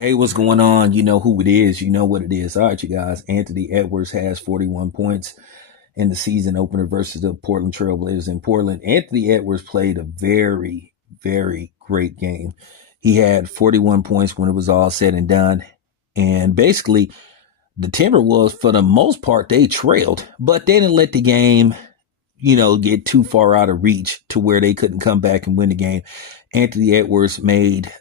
Hey, what's going on? You know who it is. You know what it is. All right, you guys. Anthony Edwards has 41 points in the season opener versus the Portland Trailblazers in Portland. Anthony Edwards played a very, very great game. He had 41 points when it was all said and done. And basically, the Timberwolves, for the most part, they trailed, but they didn't let the game, get too far out of reach to where they couldn't come back and win the game. Anthony Edwards made,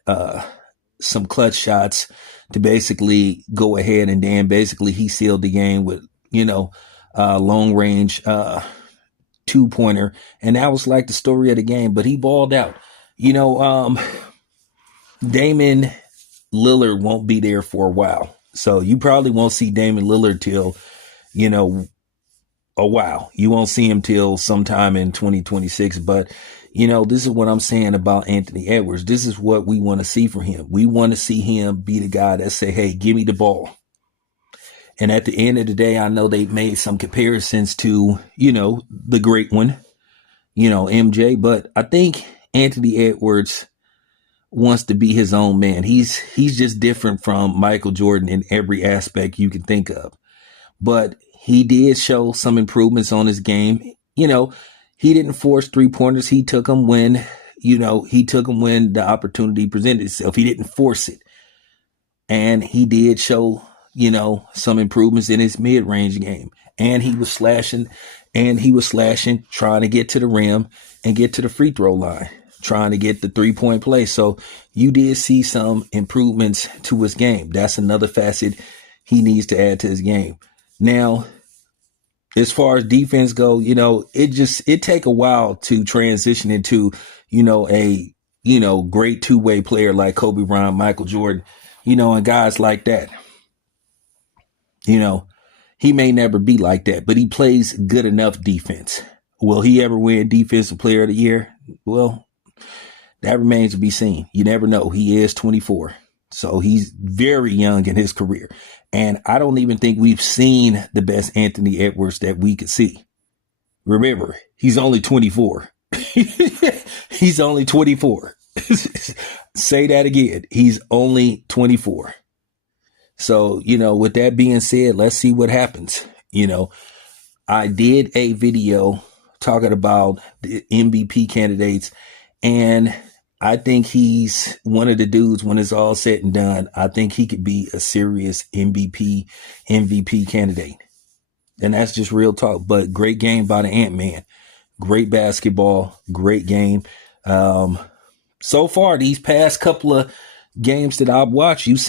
some clutch shots to basically go ahead, and then basically he sealed the game with long range 2-pointer, and that was like the story of the game. But he balled out. Damon Lillard won't be there for a while, so you probably won't see Damon Lillard till a while. You won't see him till sometime in 2026. But this is what I'm saying about Anthony Edwards. This is what we want to see from him. We want to see him be the guy that say, hey, give me the ball. And at the end of the day, I know they've made some comparisons to, the great one, MJ, but I think Anthony Edwards wants to be his own man. He's just different from Michael Jordan in every aspect you can think of. But he did show some improvements on his game. He didn't force 3-pointers. He took them when, when the opportunity presented itself. He didn't force it. And he did show, some improvements in his mid-range game. And he was slashing, trying to get to the rim and get to the free throw line, trying to get the 3-point play. So you did see some improvements to his game. That's another facet he needs to add to his game. Now, as far as defense go, it take a while to transition into, a, great two-way player like Kobe Bryant, Michael Jordan, and guys like that. He may never be like that, but he plays good enough defense. Will he ever win Defensive Player of the Year? Well, that remains to be seen. You never know. He is 24. So he's very young in his career. And I don't even think we've seen the best Anthony Edwards that we could see. Remember, he's only 24. He's only 24. Say that again. He's only 24. So, with that being said, let's see what happens. I did a video talking about the MVP candidates, and I think he's one of the dudes when it's all said and done. I think he could be a serious MVP candidate. And that's just real talk. But great game by the Antman. Great basketball. Great game. So far, these past couple of games that I've watched, you've seen